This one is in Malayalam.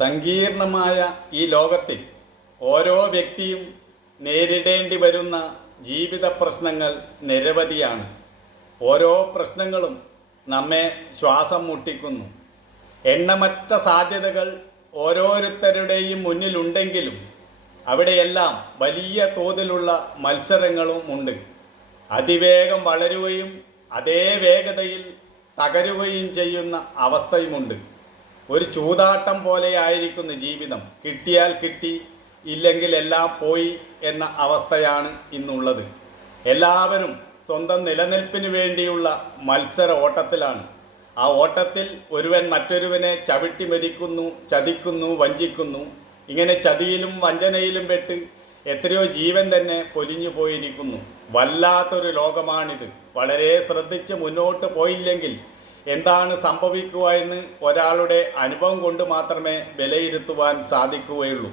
സങ്കീർണമായ ഈ ലോകത്തിൽ ഓരോ വ്യക്തിയും നേരിടേണ്ടി വരുന്ന ജീവിത പ്രശ്നങ്ങൾ നിരവധിയാണ്. ഓരോ പ്രശ്നങ്ങളും നമ്മെ ശ്വാസം മുട്ടിക്കുന്നു. എണ്ണമറ്റ സാധ്യതകൾ ഓരോരുത്തരുടെയും മുന്നിലുണ്ടെങ്കിലും അവിടെയെല്ലാം വലിയ തോതിലുള്ള മത്സരങ്ങളും ഉണ്ട്. അതിവേഗം വളരുകയും അതേ വേഗതയിൽ തകരുകയും ചെയ്യുന്ന അവസ്ഥയുമുണ്ട്. ഒരു ചൂതാട്ടം പോലെയായിരിക്കുന്നു ജീവിതം. കിട്ടിയാൽ കിട്ടി, ഇല്ലെങ്കിൽ എല്ലാം പോയി എന്ന അവസ്ഥയാണ് ഇന്നുള്ളത്. എല്ലാവരും സ്വന്തം നിലനിൽപ്പിന് വേണ്ടിയുള്ള മത്സര ഓട്ടത്തിലാണ്. ആ ഓട്ടത്തിൽ ഒരുവൻ മറ്റൊരുവനെ ചവിട്ടി മെതിക്കുന്നു, ചതിക്കുന്നു, വഞ്ചിക്കുന്നു. ഇങ്ങനെ ചതിയിലും വഞ്ചനയിലും പെട്ട് എത്രയോ ജീവൻ തന്നെ പൊലിഞ്ഞു പോയിരിക്കുന്നു. വല്ലാത്തൊരു ലോകമാണിത്. വളരെ ശ്രദ്ധിച്ച് മുന്നോട്ട് പോയില്ലെങ്കിൽ എന്താണ് സംഭവിക്കുക എന്ന് ഒരാളുടെ അനുഭവം കൊണ്ട് മാത്രമേ വിലയിരുത്തുവാൻ സാധിക്കുകയുള്ളൂ.